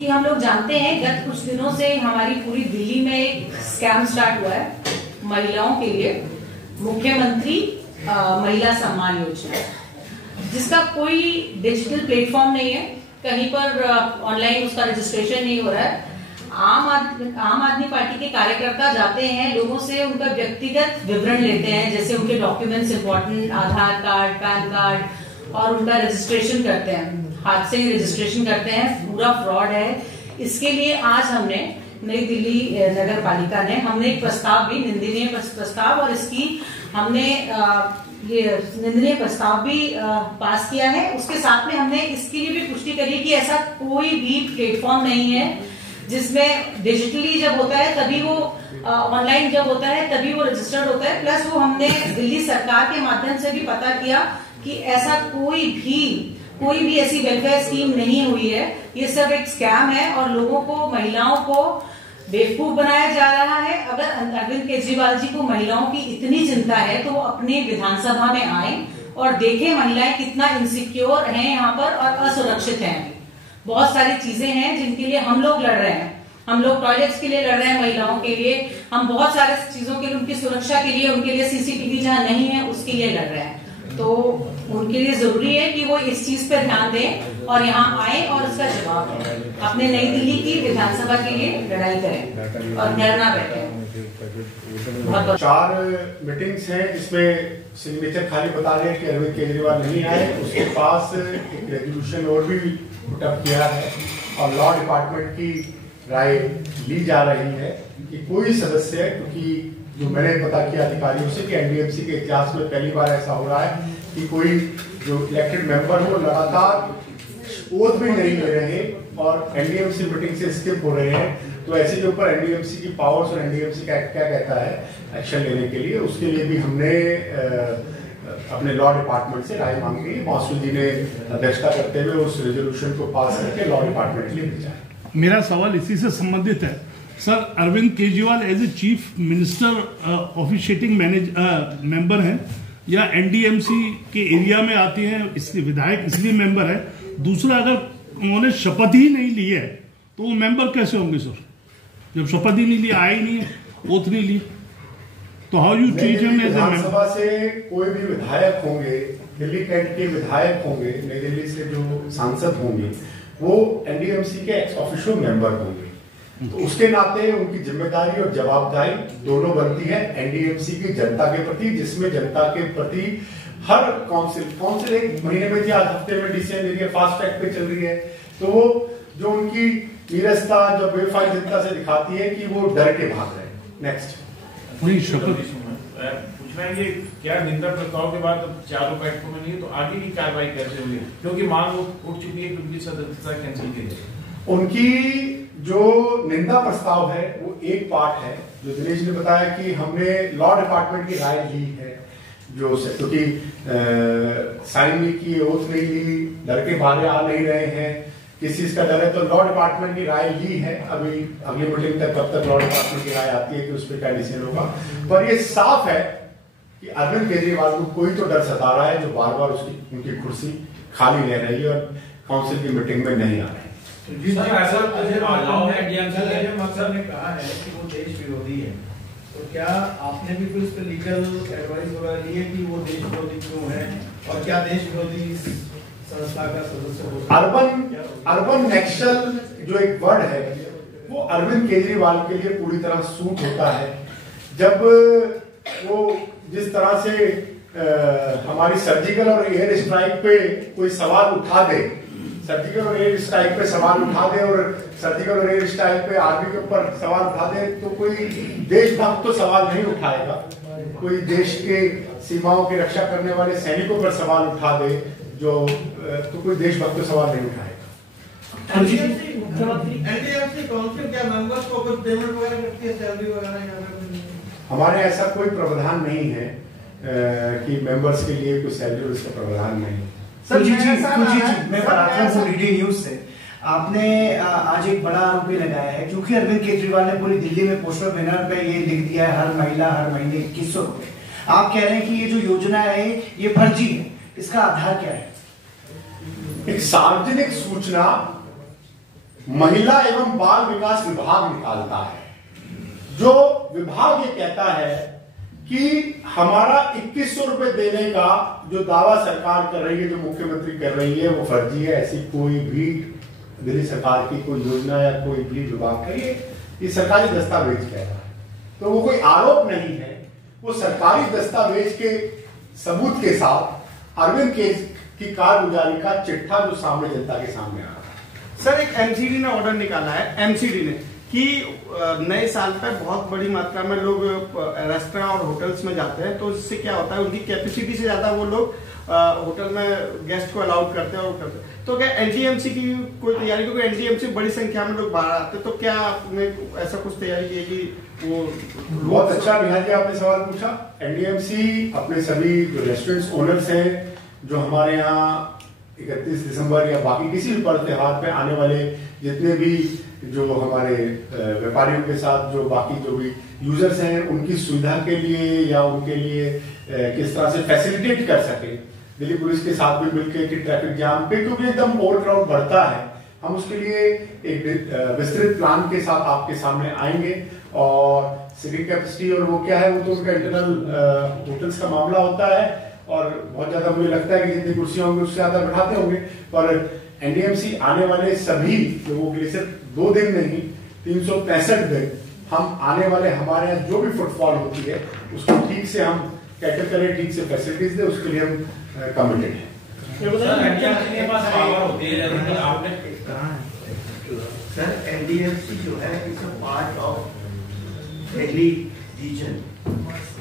कि हम लोग जानते हैं गत कुछ दिनों से हमारी पूरी दिल्ली में एक स्कैम स्टार्ट हुआ है महिलाओं के लिए, मुख्यमंत्री महिला सम्मान योजना, जिसका कोई डिजिटल प्लेटफॉर्म नहीं है, कहीं पर ऑनलाइन उसका रजिस्ट्रेशन नहीं हो रहा है। आम आदमी पार्टी के कार्यकर्ता जाते हैं, लोगों से उनका व्यक्तिगत विवरण लेते हैं, जैसे उनके डॉक्यूमेंट्स इंपॉर्टेंट, आधार कार्ड, पैन कार्ड, और उनका रजिस्ट्रेशन करते हैं, हाथ से ही रजिस्ट्रेशन करते हैं। पूरा फ्रॉड है। इसके लिए आज हमने नई दिल्ली नगर पालिका ने एक प्रस्ताव भी, निंदनीय प्रस्ताव, और इसकी हमने ये निंदनीय प्रस्ताव भी पास किया है। उसके साथ में हमने इसके लिए भी पुष्टि करी कि ऐसा कोई भी प्लेटफॉर्म नहीं है जिसमें डिजिटली जब होता है तभी वो, ऑनलाइन जब होता है तभी वो रजिस्टर्ड होता है। प्लस वो हमने दिल्ली सरकार के माध्यम से भी पता किया कि ऐसा कोई भी ऐसी वेलफेयर स्कीम नहीं हुई है। ये सब एक स्कैम है और लोगों को, महिलाओं को बेवकूफ बनाया जा रहा है। अगर अरविंद केजरीवाल जी को महिलाओं की इतनी चिंता है तो वो अपने विधानसभा में आए और देखें महिलाएं कितना इनसिक्योर हैं यहाँ पर और असुरक्षित हैं। बहुत सारी चीजें हैं जिनके लिए हम लोग लड़ रहे हैं। हम लोग टॉयलेट्स के लिए लड़ रहे हैं, महिलाओं के लिए, हम बहुत सारे चीजों के लिए, उनकी सुरक्षा के लिए, उनके लिए सीसीटीवी जहां नहीं है उसके लिए लड़ रहे हैं। तो उनके लिए जरूरी है कि वो इस चीज पर ध्यान दें और यहाँ आए और उसका जवाब दें। अपने नई दिल्ली की विधानसभा के लिए लड़ाई करें और धरना बैठें। 4 मीटिंग्स हैं, इसमें सिग्नेचर खाली बता रहे हैं कि अरविंद केजरीवाल नहीं आए। उसके पास एक रेजोल्यूशन और भी पुटअप किया है और लॉ डिपार्टमेंट की राय ली जा रही है कि कोई सदस्य, क्योंकि जो मैंने पता किया अधिकारियों से कि एनडीएमसी के इतिहास में पहली बार ऐसा हो रहा है कि कोई जो इलेक्टेड मेंबर हो लगातार ओथ भी नहीं ले रहे और एनडीएमसी मीटिंग से स्किप हो रहे हैं। तो ऐसे के ऊपर एनडीएमसी की पावर्स और एनडीएमसी का एक्ट क्या कहता है एक्शन लेने के लिए, उसके लिए भी हमने अपने लॉ डिपार्टमेंट से राय मांगी। मासूल जी ने अध्यक्षता करते हुए उस रेजोल्यूशन को पास करके लॉ डिपार्टमेंट के लिए भेजा है। मेरा सवाल इसी से संबंधित है sir. Arvind Kejriwal as a chief minister officiating member हैं या एनडीएमसी के एरिया में आती हैं, इसलिए विधायक इसलिए मेंबर है। दूसरा, अगर उन्होंने शपथ ही नहीं ली है तो वो मेंबर कैसे होंगे सर? जब शपथ ही नहीं ली, आए ही नहीं, ओथ नहीं ली, तो how you treat him as a member? Vidhan Sabha से कोई भी विधायक होंगे, दिल्ली कैंट के विधायक होंगे, नई दिल्ली से जो सांसद होंगे, वो एनडीएमसी के एक्स ऑफिशियो मेंबर होंगे। तो उसके नाते उनकी जिम्मेदारी और जवाबदारी दोनों बनती है एनडीएमसी की जनता के प्रति, जिसमें जनता के प्रति हर काउंसिल 1 महीने में थी, आज हफ्ते में डिसीजन ले रही है, फास्ट ट्रैक पे चल रही है। तो वो जो उनकी नीरसता जो बेवफाई जनता से दिखाती है कि वो डर के भाग रहे हैं। नेक्स्ट पूछना है कि क्या निंदा प्रस्ताव के बाद 4 बैठकों में नहीं है तो आगे की कार्रवाई कैसे हुई, क्योंकि मांग उठ चुकी है कि उनकी सदस्यता कैंसिल की जाए। उनकी जो निंदा प्रस्ताव है वो एक पार्ट है, जो दिनेश ने बताया कि हमने लॉ डिपार्टमेंट की राय ली है, जो क्योंकि साइन नहीं की, ओथ नहीं ली, डर के मारे आ नहीं रहे हैं, किस चीज का डर है, तो लॉ डिपार्टमेंट की राय ली है। अभी अगली मीटिंग तक कब तक लॉ डिपार्टमेंट की राय आती है कि उस पर क्या डिसीजन होगा। पर ये साफ है कि अरविंद केजरीवाल को कोई तो डर सता रहा है, जो बार बार उनकी कुर्सी खाली रह रही है और काउंसिल की मीटिंग में नहीं आ रहे हैं। मकसद ने कहा है कि वो देश विरोधी है, तो क्या आपने भी कोई इस पर लीगल एडवाइस वगैरह ली है कि वो देश विरोधी क्यों है और क्या देश विरोधी संस्था का सदस्य हो? अर्बन नक्सल जो एक वर्ड है वो अरविंद केजरीवाल के लिए पूरी तरह सूट होता है। जब वो जिस तरह से हमारी सर्जिकल और एयर स्ट्राइक पे कोई सवाल उठा दे, सर्जिकल और एयर स्ट्राइक पे सवाल उठा दे और सर्जिकल और एयर स्ट्राइक पे आर्मी के ऊपर सवाल उठा दे, तो कोई देशभक्त तो सवाल नहीं उठाएगा। कोई देश के सीमाओं की रक्षा करने वाले सैनिकों पर सवाल उठा दे जो, तो कोई देशभक्त तो सवाल नहीं उठाएगा। एनडीएमसी काउंसिल क्या मेंबर्स को कुछ पेमेंट वगैरह करती है, सैलरी वगैरह? हमारे ऐसा कोई प्रावधान नहीं है कि मेंबर्स के लिए कोई सैलरी, उसका प्रावधान नहीं है। सर मैं पराक्रम हूँ डीडी न्यूज से। आपने आज एक बड़ा आरोप लगाया है क्योंकि अरविंद केजरीवाल ने पूरी दिल्ली में पोस्टर बैनर पे ये लिख दिया है हर महिला हर महीने 2100 रुपए। आप कह रहे हैं कि ये जो योजना है ये फर्जी है, इसका आधार क्या है? एक सार्वजनिक सूचना महिला एवं बाल विकास विभाग निकालता है, जो विभाग ये कहता है कि हमारा 2100 रुपए देने का जो दावा सरकार कर रही है, जो मुख्यमंत्री कर रही है, वो फर्जी है। ऐसी कोई भी दिल्ली सरकार की कोई योजना या कोई भी विभाग का ये सरकारी दस्तावेज कह रहा है, तो वो कोई आरोप नहीं है। वो सरकारी दस्तावेज के सबूत के साथ अरविंद केजरीवाल की कारगुजारी का चिट्ठा जो सामने जनता के सामने आ रहा है। सर, एक एमसीडी ने ऑर्डर निकाला है, एमसीडी ने, कि नए साल पर बहुत बड़ी मात्रा में लोग रेस्टोरेंट और होटल्स में जाते हैं, तो इससे क्या होता है, उनकी कैपेसिटी से ज्यादा वो लोग होटल में गेस्ट को अलाउड करते हैं और करते हैं। तो क्या एनडीएमसी की कोई तैयारी, क्योंकि एनडीएमसी बड़ी संख्या में लोग बाहर आते हैं, तो क्या आपने ऐसा कुछ तैयारी की है कि वो? बहुत अच्छा निहाल जी आपने सवाल पूछा। एनडीएमसी अपने सभी जो रेस्टोरेंट्स ओनर्स हैं, जो हमारे यहाँ 31 दिसंबर या बाकी किसी भी पर्व त्योहार पे आने वाले जितने भी जो हमारे व्यापारियों के साथ जो बाकी जो भी यूजर्स हैं, उनकी सुविधा के लिए या उनके लिए किस तरह से फैसिलिटेट कर सके दिल्ली पुलिस के साथ भी मिलकर कि ट्रैफिक जाम पे, क्योंकि एकदम ओवर क्राउड बढ़ता है, हम उसके लिए एक विस्तृत प्लान के साथ आपके सामने आएंगे। और सीटिंग कैपेसिटी और वो क्या है, वो तो उनका इंटरनल होटल्स का मामला होता है, और बहुत ज्यादा मुझे लगता है कि जितनी कुर्सियां होंगी उससे ज्यादा बैठाते होंगे। पर एनडीएमसी आने वाले सभी लोगों के लिए सिर्फ 2 दिन नहीं, 365 दिन हम आने वाले हमारे यहाँ जो भी फुटफॉल होती है उसको ठीक से हम कैटर करें, ठीक से फैसिलिटीज दें, उसके लिए हम कमिटेड हैं। सर, एनडीएमसी जो है it's a part of Delhi region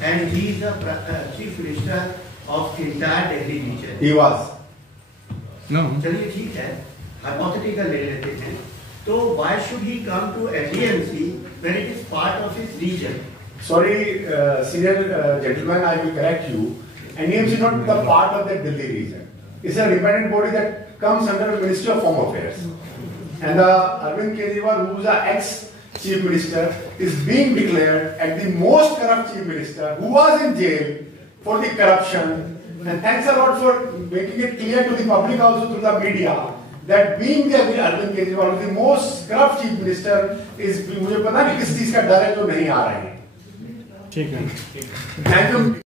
and he is the chief minister of entire Delhi region. He was. चलिए ठीक है, हाइपोथेटिकल ले लेते हैं, तो why should he come to NDMC when it is part of his region? Sorry, senior gentleman, I will correct you. NDMC is not the part of the Delhi region. It's a dependent body that comes under the Ministry of Home Affairs. And Arvind Kejriwal, who is an ex-chief minister, is being declared as the most corrupt chief minister who was in jail for the corruption. And thanks a lot for making it clear to the public also through the media that being the Arvind Kejriwal, the most corrupt chief minister, is मुझे पता नहीं किस चीज का डर है जो नहीं आ रहा है। ठीक है, थैंक यू।